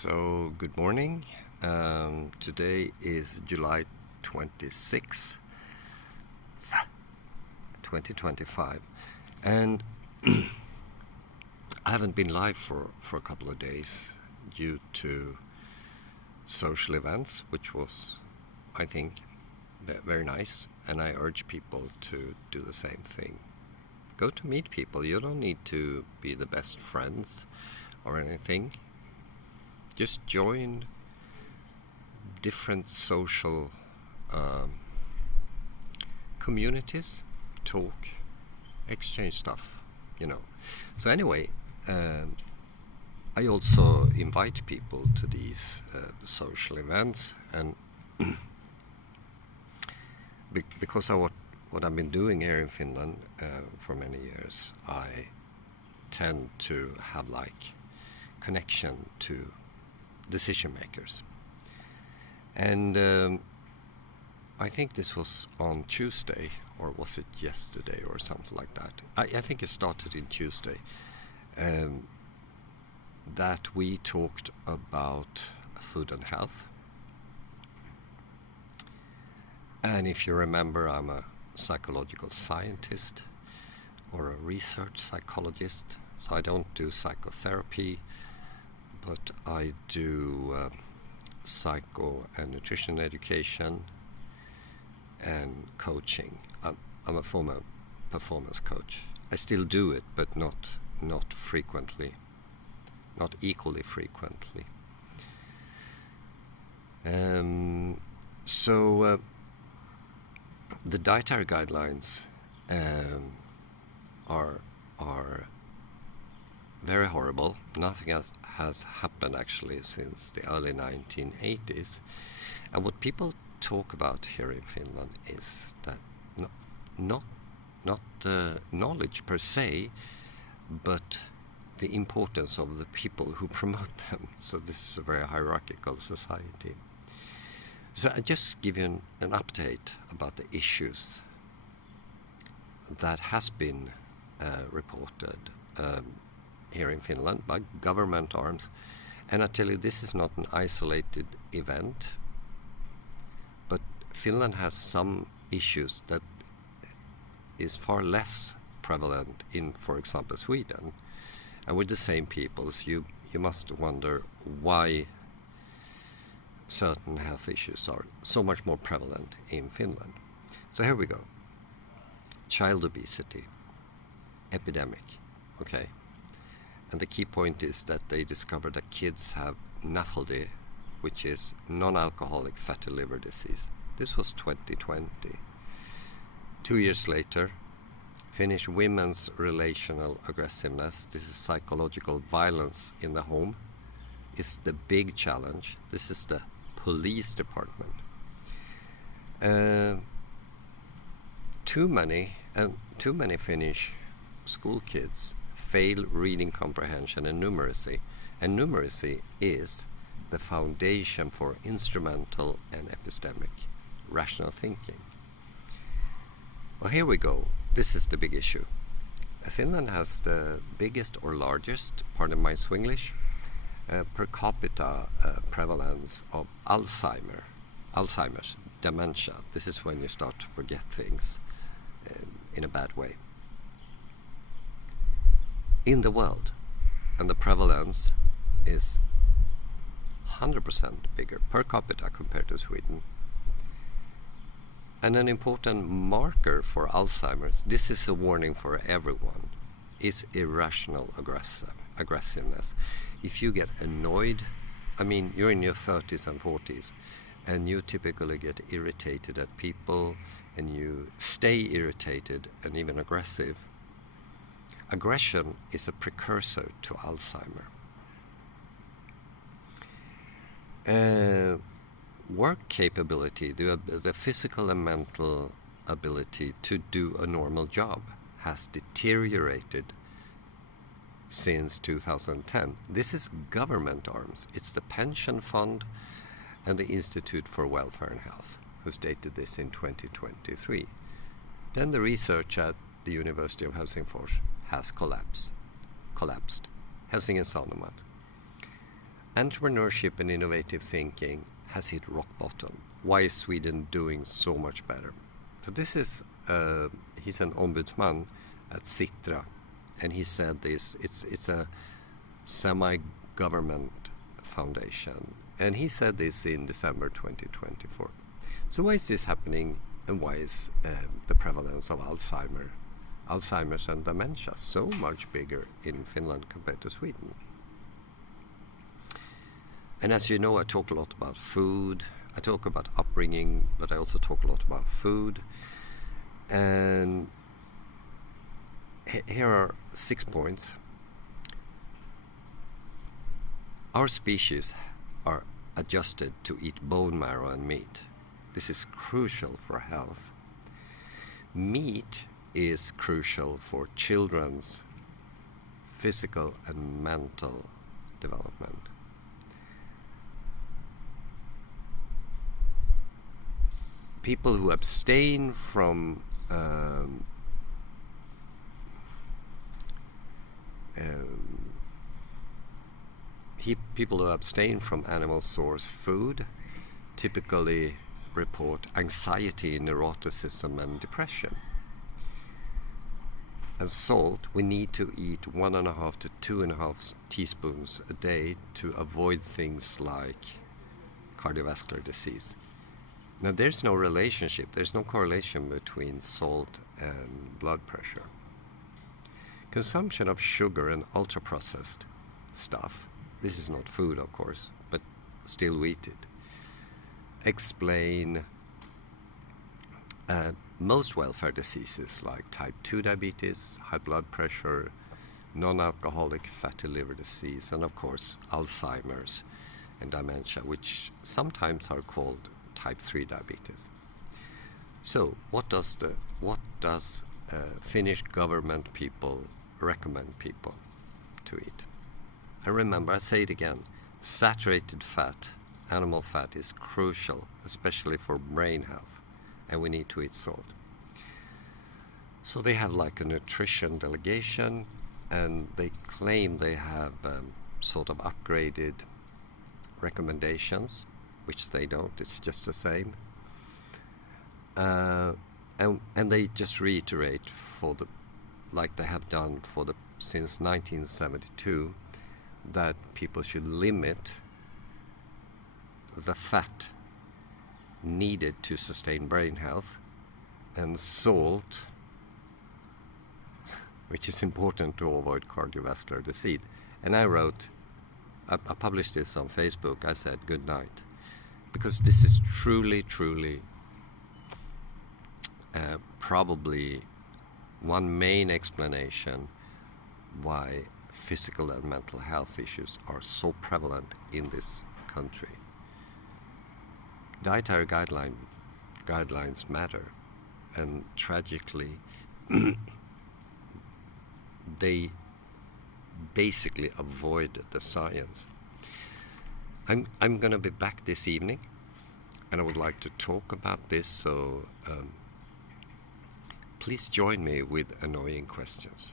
So, good morning. Today is July 26th, 2025. And I haven't been live for a couple of days due to social events, which was, I think, very nice. And I urge people to do the same thing. Go to meet people. You don't need to be the best friends or anything. Just join different social communities, talk, exchange stuff, So anyway, I also invite people to these social events, and because of what I've been doing here in Finland for many years, I tend to have connection to decision makers. And I think this was on Tuesday, or was it yesterday or something like that? I think it started in Tuesday, that we talked about food and health. And if you remember, I'm a psychological scientist or a research psychologist, so I don't do psychotherapy, but I do psycho and nutrition education and coaching. I'm a former performance coach. I still do it, but not frequently, not equally frequently. So the dietary guidelines are very horrible. Nothing else has happened actually since the early 1980s. And what people talk about here in Finland is that not the knowledge per se, but the importance of the people who promote them. So this is a very hierarchical society. So I just give you an update about the issues that has been reported here in Finland by government arms. And I tell you, this is not an isolated event, but Finland has some issues that is far less prevalent in, for example, Sweden. And with the same peoples, you must wonder why certain health issues are so much more prevalent in Finland. So here we go. Child obesity, epidemic, okay? And the key point is that they discovered that kids have NAFLD, which is non-alcoholic fatty liver disease. This was 2020. 2 years later, Finnish women's relational aggressiveness, this is psychological violence in the home, is the big challenge. This is the police department. Too many Finnish school kids fail reading comprehension and numeracy. And numeracy is the foundation for instrumental and epistemic rational thinking. Well, here we go. This is the big issue. Finland has the biggest or largest, pardon my Swinglish, per capita prevalence of Alzheimer's, dementia. This is when you start to forget things in a bad way. In the world, and the prevalence is 100% bigger per capita compared to Sweden. And an important marker for Alzheimer's, this is a warning for everyone, is irrational aggressiveness. If you get annoyed, you're in your 30s and 40s, and you typically get irritated at people, and you stay irritated and even aggressive. Aggression is a precursor to Alzheimer. Work capability, the physical and mental ability to do a normal job, has deteriorated since 2010. This is government arms. It's the pension fund and the Institute for Welfare and Health who stated this in 2023. Then the research at the University of Helsingfors has collapsed. Helsingin Sanomat. entrepreneurship and innovative thinking has hit rock bottom. Why is Sweden doing so much better? So this is, he's an ombudsman at Citra, and he said this, it's a semi-government foundation, and he said this in December 2024. So why is this happening, and why is the prevalence of Alzheimer's and dementia so much bigger in Finland compared to Sweden? And as you know, I talk a lot about food, I talk about upbringing, but I also talk a lot about food. And here are 6 points. Our species are adjusted to eat bone marrow and meat. This is crucial for health. Meat is crucial for children's physical and mental development. People who abstain from animal source food typically report anxiety, neuroticism, and depression. And salt, we need to eat 1.5 to 2.5 teaspoons a day to avoid things like cardiovascular disease. Now, there's no relationship, there's no correlation between salt and blood pressure. Consumption of sugar and ultra-processed stuff, this is not food, of course, but still we eat it, explain most welfare diseases like type 2 diabetes, high blood pressure, non-alcoholic fatty liver disease, and of course Alzheimer's and dementia, which sometimes are called type 3 diabetes. So what does Finnish government people recommend people to eat? And remember, I say it again, saturated fat, animal fat, is crucial, especially for brain health, and we need to eat salt. So they have like a nutrition delegation, and they claim they have sort of upgraded recommendations, which they don't, it's just the same. And they just reiterate like they have done since 1972, that people should limit the fat needed to sustain brain health, and salt, which is important to avoid cardiovascular disease. And I published this on Facebook. I said good night, because this is truly probably one main explanation why physical and mental health issues are so prevalent in this country. Dietary guidelines matter, and tragically they basically avoid the science. I'm going to be back this evening, and I would like to talk about this, so please join me with annoying questions.